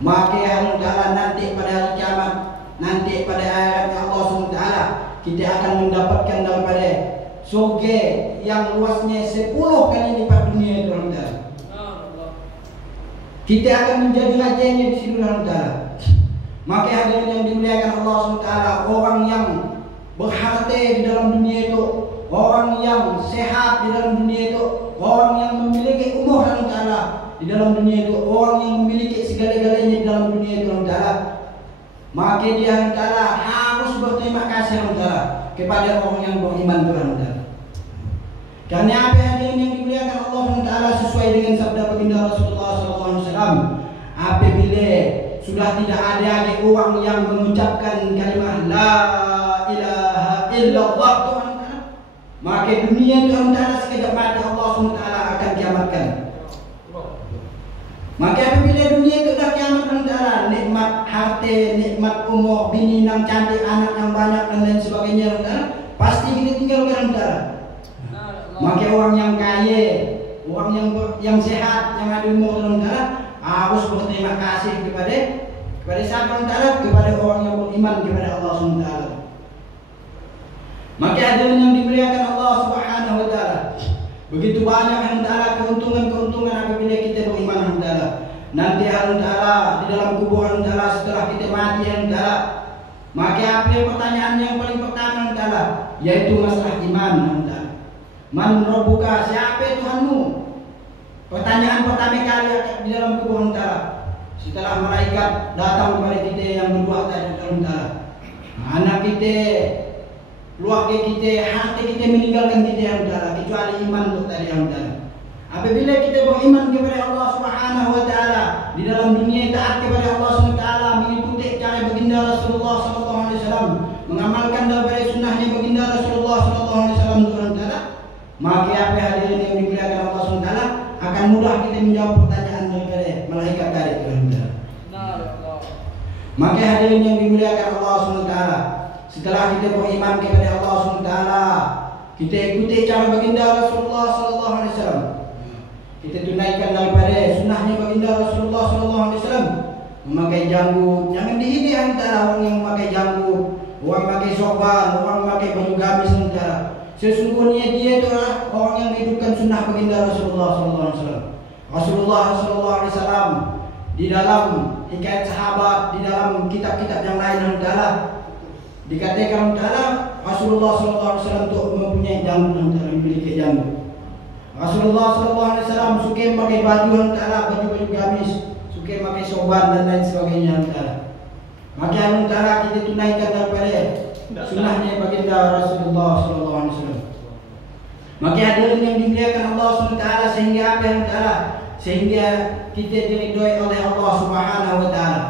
Maka Allah Ta'ala nanti pada hari kiamat, nanti pada akhirat Allah SWT, kita akan mendapatkan daripada surga yang luasnya 10 kali lipat dunia itu Allah Ta'ala. Kita akan menjadi rajanya di sini Allah Ta'ala. Maka hadirin yang dimuliakan Allah SWT, orang yang berharta di dalam dunia itu, orang yang sehat di dalam dunia itu, orang yang memiliki umur Allah Ta'ala di dalam dunia itu, orang yang memiliki segala-galanya di dalam dunia itu Allah Ta'ala, maka dia Allah Ta'ala harus berterima kasih Allah Ta'ala kepada orang yang beriman kepada Allah Ta'ala. Karena apa hadirin yang dimuliakan Allah SWT, sesuai dengan sabda baginda Rasulullah SAW, apabila sudah tidak ada lagi orang yang mengucapkan kalimat la ilaha illallah Tuhan, maka dunia itu Allah Ta'ala sekejap mata Allah SWT akan kiamatkan. Maka apabila dunia itu dah kiamat Allah Ta'ala, nikmat harta, nikmat umur, bini yang cantik, anak yang banyak dan lain sebagainya Allah Ta'ala, pasti kita tinggalkan Allah Ta'ala. Maka orang yang kaya, orang yang sehat, yang ada umur Allah Ta'ala, harus berterima kasih kepada siapa Allah Ta'ala? Kepada orang yang beriman kepada Allah SWT. Maka hadirin yang dimuliakan Allah Subhanahu wa Ta'ala, begitu banyak Allah Ta'ala keuntungan-keuntungan apabila kita beriman Allah Ta'ala. Nanti Allah Ta'ala di dalam kubur Allah Ta'ala, setelah kita mati Allah Ta'ala, maka apa pertanyaan yang paling pertama Allah Ta'ala, yaitu masalah iman Allah Ta'ala. Man rabbuka, siapa Tuhanmu? Pertanyaan pertama kali di dalam kubur Allah Ta'ala, setelah malaikat datang kepada kita yang berdua tadi Allah Ta'ala, anak kita, keluarga kita, harta kita meninggalkan kita Allah Ta'ala, kecuali iman untuk tadi Allah Ta'ala. Apabila kita beriman kepada Allah Subhanahu wa Ta'ala, di dalam dunia taat kepada Allah Subhanahu wa Ta'ala, mengikuti cara baginda Rasulullah SAW, mengamalkan daripada sunnahnya baginda Rasulullah SAW Allah Ta'ala, maka apa hadirin yang dimuliakan Allah SWT, akan mudah kita menjawab pertanyaan daripada malaikat tadi Allah. Maka hadirin yang dimuliakan Allah SWT, setelah kita beriman kepada Allah SWT, kita ikuti cara baginda Rasulullah SAW, kita tunaikan daripada sunnahnya baginda Rasulullah SAW, memakai janggut. Jangan dihina antara orang yang memakai janggut, orang memakai sorban, orang memakai baju gamis antara. Sesungguhnya dia adalah orang yang menghidupkan sunnah baginda Rasulullah SAW. Rasulullah SAW di dalam hikayat sahabat, di dalam kitab-kitab yang lain adalah dikatakan adalah Rasulullah SAW itu mempunyai janggut, memiliki janggut. Rasulullah SAW suka memakai baju adalah baju-baju gamis, suka memakai sorban dan lain sebagainya adalah. Maka adalah kita tunaikan daripada sunnahnya baginda Rasulullah SAW. Maka hadirin yang dimuliakan Allah SWT, sehingga apa yang ta'ala, sehingga kita diridhoi oleh Allah Subhanahu wa Ta'ala.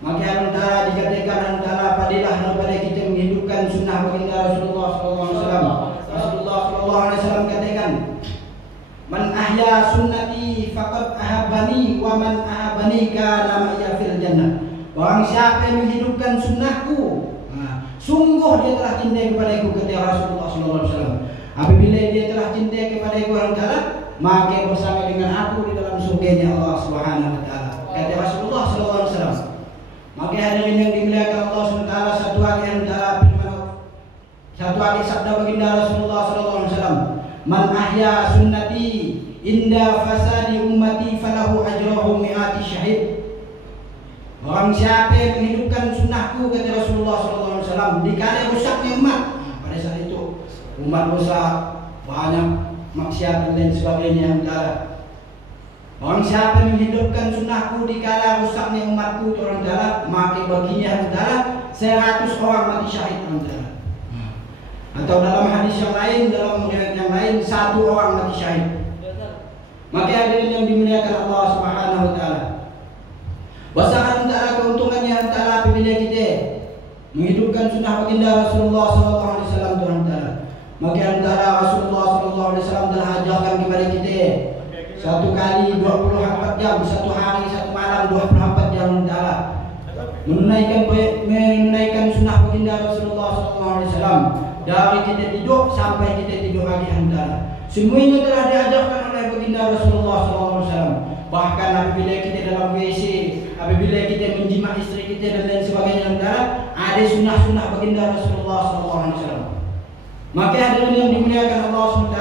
Maka Allah Ta'ala dikatakan Allah Ta'ala, padilah daripada kita menghidupkan sunnah baginda Rasulullah SAW. Rasulullah SAW katakan, man ahya sunnati faqad ahabbani wa man ahabbani kana ma'iya fil jannah. Barang siapa yang menghidupkan sunnahku, sungguh dia telah cinta kepada aku, kata Rasulullah SAW. Apabila dia telah cinta kepada aku Allah Ta'ala, maka bersama dengan aku di dalam surganya Allah Subhanahu wa Ta'ala, kata Rasulullah SAW. Maka hadirin yang dimuliakan Allah SWT, satu hari antara satu hari sabda baginda Rasulullah SAW, man ahya sunnati inda fasadi ummati falahu ajrahu mi'ati syahid. Orang siapa yang menghidupkan sunnahku, kata Rasulullah SAW, dikala rusaknya umat, pada saat itu umat rusak, banyak maksiat dan sebagainya. Orang siapa yang menghidupkan sunnahku dikala rusaknya umatku, orang dalam, maka baginya adalah 100 orang mati syahid adalah. Atau dalam hadis yang lain, dalam riwayat yang lain, 1 orang mati syahid. Maka hadirin yang dimuliakan Allah Subhanahu wa Ta'ala, bahasa antara keuntungannya antara apabila kita menghidupkan sunnah baginda Rasulullah SAW Tuhan Ta'ala. Maka antara Rasulullah SAW telah ajarkan kepada kita satu kali 24 jam, satu hari, satu malam 24 jam Ta'ala, menunaikan sunnah baginda Rasulullah SAW dari kita tidur sampai kita tidur lagi Ta'ala. Semuanya telah diajarkan oleh baginda Rasulullah SAW. bahkan apabila kita dalam WC, apabila kita menjimat istri kita dan lain sebagainya antara, ada sunnah-sunnah baginda Rasulullah SAW. Maka hadirin yang dimuliakan Allah SWT,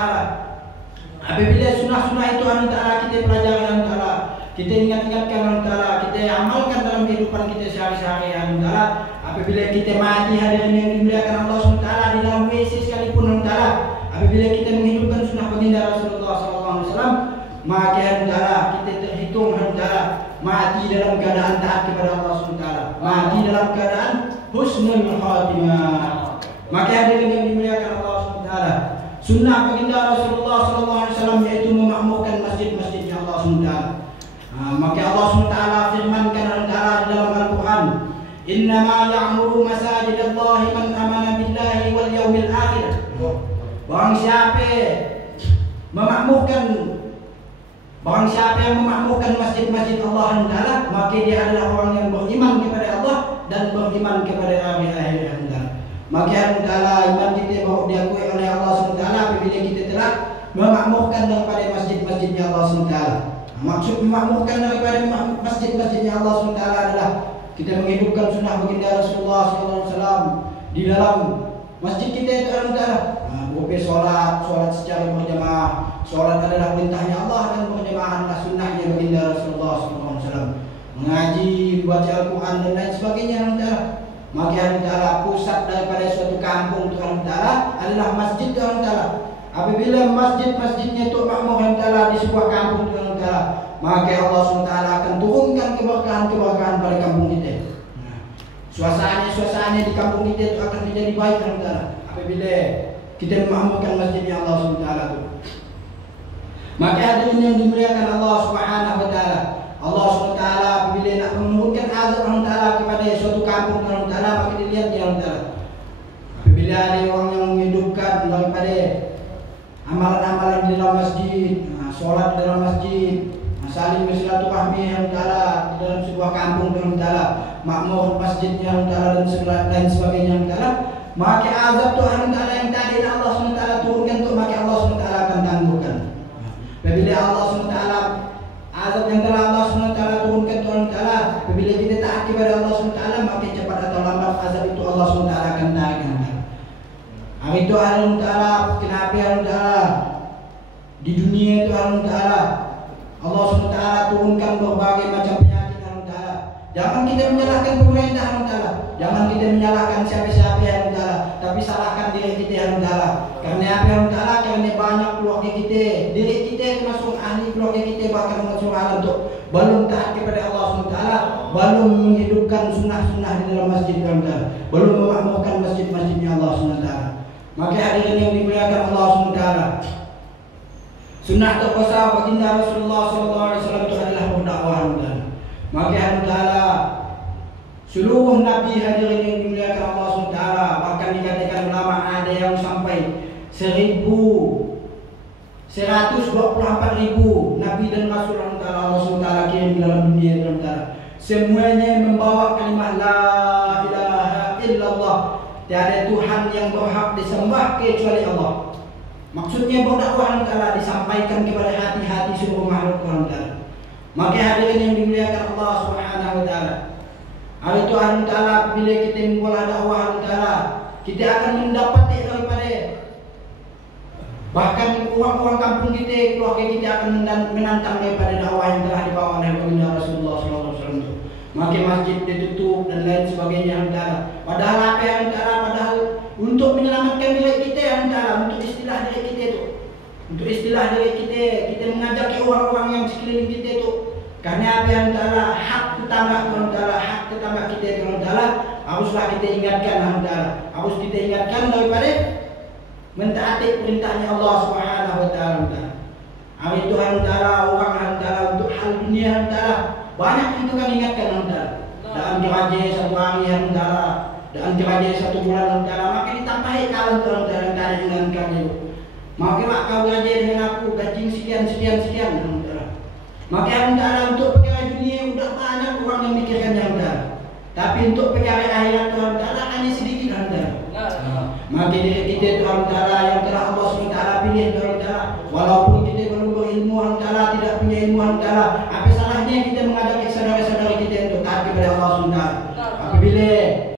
apabila sunnah-sunnah itu antara kita pelajari antara, kita ingat-ingatkan antara, kita amalkan dalam kehidupan kita sehari-hari antara, apabila kita mati hadirin yang dimuliakan Allah SWT di dalam WC sekalipun antara, apabila kita menghidupkan sunnah baginda Rasulullah SAW, maka antara kita terhitung antara mati dalam keadaan taat kepada Allah SWT, mati dalam keadaan husnul khatimah. Maka hadirin yang dimuliakan Allah SWT, sunnah baginda Rasulullah SAW yaitu memakmurkan masjid-masjidnya Allah SWT. Maka Allah SWT firmankan antara di dalam Al-Quran, innama ya'muru masajidallahi man amana billahi wal yawmil akhir. Barang siapa yang memakmurkan masjid-masjid Allah Taala, maka dia adalah orang yang beriman kepada Allah dan beriman kepada hari akhir. Maka Allah Taala iman kita baru diakui oleh Allah SWT apabila kita telah memakmurkan daripada masjid-masjidnya Allah SWT. Maksud memakmurkan daripada masjid-masjidnya Allah SWT adalah kita menghidupkan sunnah baginda Rasulullah SAW di dalam masjid kita itu Allah Taala. Berupa solat secara berjamaah. Solat adalah perintahnya Allah dan berjamaah adalah sunnahnya baginda Rasulullah SAW. Mengaji, baca Al-Quran dan lain sebagainya Allah Taala. Maka Allah Taala pusat daripada suatu kampung itu Allah Taala adalah masjid itu Allah Taala. Apabila masjid-masjidnya itu makmur Allah Taala di sebuah kampung itu Allah Taala, maka Allah SWT akan turunkan keberkahan-keberkahan pada kampung kita. Suasana di kampung kita itu akan menjadi baik Allah Taala apabila kita memakmurkan masjidnya Allah SWT itu. Maka hadirin yang dimuliakan Allah Subhanahu wa taala, Allah SWT apabila nak menurunkan azab Allah Taala kepada suatu kampung Allah Taala, maka dilihat dia Allah Taala. Apabila ada orang yang menghidupkan daripada amalan-amalan di dalam masjid, solat di dalam masjid, saling bersilaturahmi Allah Taala di dalam sebuah kampung Allah Taala, makmur masjidnya Allah Taala dan lain sebagainya Allah Taala, maka azab Tuhan Taala yang tadi Allah SWT turunkan tu, maka Allah SWT akan tangguhkan. Apabila Allah SWT azab yang telah Allah SWT turunkan Tuhan Taala, apabila kita taat kepada Allah SWT, maka cepat atau lambat azab itu Allah SWT akan tarik. Hari itu Allah Taala, kenapa Allah Taala di dunia itu Allah Taala Allah SWT turunkan berbagai macam penyakit Allah Taala. Jangan kita menyalahkan pemerintah Allah Taala, jangan kita menyalahkan siapa-siapa Allah Taala, tapi salahkan diri kita Allah Taala. Karena apa Allah Taala? Karena banyak keluarga kita, diri kita termasuk ahli keluarga kita, bahkan termasuk alam untuk belum taat kepada Allah SWT, belum menghidupkan sunnah-sunnah di dalam masjid Allah Taala, belum memakmurkan masjid-masjidnya Allah SWT. Maka hadirin yang dimuliakan Allah SWT, sunnah terkuasa baginda Rasulullah SAW itu adalah berdakwah Allah. Maka Allah Taala seluruh Nabi hadirin yang dimuliakan Allah SWT, bahkan dikatakan ulama ada yang sampai 1.124.000 Nabi dan Rasul Allah SWT kirim di dalam dunia Allah Taala. Semuanya membawa kalimah la ilaha illallah, tiada Tuhan yang berhak disembah kecuali Allah. Maksudnya berdakwah Allah Taala disampaikan kepada hati-hati seluruh makhluk Allah Taala. Maka hadirin yang dimuliakan Allah Subhanahu wa taala, hari itu Allah Taala bila kita memulai dakwah Allah Taala, kita akan mendapati daripada bahkan orang-orang kampung kita, keluarga kita akan menantang daripada dakwah yang telah dibawa oleh baginda Rasulullah SAW. Maka masjid ditutup dan lain sebagainya Allah Taala. Padahal apa yang Allah Taala, padahal untuk menyelamatkan diri kita Allah Taala, untuk istilah diri kita itu, untuk istilah diri kita mengajak orang-orang yang sekeliling kita itu. Karena apa yang Allah Taala, hak tetangga Allah Taala, hak tetangga kita Allah Taala, haruslah kita ingatkan Allah Taala, harus kita ingatkan daripada mentaati perintahnya Allah Subhanahu wa taala. Hari itu Allah Taala, orang Allah Taala untuk hal dunia Allah Taala banyak itu kan ingatkan Allah Taala. Dalam diraja satu hari Allah Taala, dalam diraja satu bulan Allah Taala, maka ditambahi kawan Allah Taala tadi dengan kamu. Maka mak kau diraja dengan aku gaji sekian Allah Taala. Maka Allah Taala untuk perkara dunia sudah banyak orang yang mikirkan Allah Taala. Tapi untuk perkara akhirat Allah Taala hanya sedikit Allah Taala. Maka diri kita itu Allah Taala yang telah Allah SWT pilih Allah Taala. Walaupun kita belum berilmu Allah Taala, tidak punya ilmu Allah Taala, apa Allah SWT. Apabila